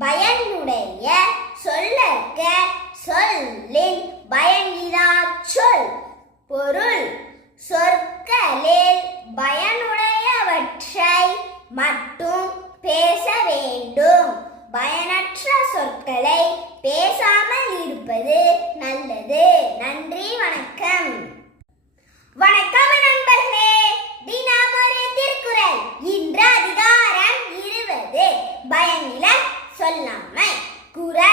பயனுடைய சொல்லற்க சொல்லின் பயனிலாச் சொல். பொருள் சொற்களில் பயனுடையவற்றை மட்டும் பேச வேண்டும். பயனற்ற சொற்களை பேசாமல் இருப்பது நல்லது. நன்றி, வணக்கம். வணக்கம் நண்பர்களே. தினமொரு திருக்குறள். இன்று அதிகாரம் 20 பயனில சொல்லாமை. குறள்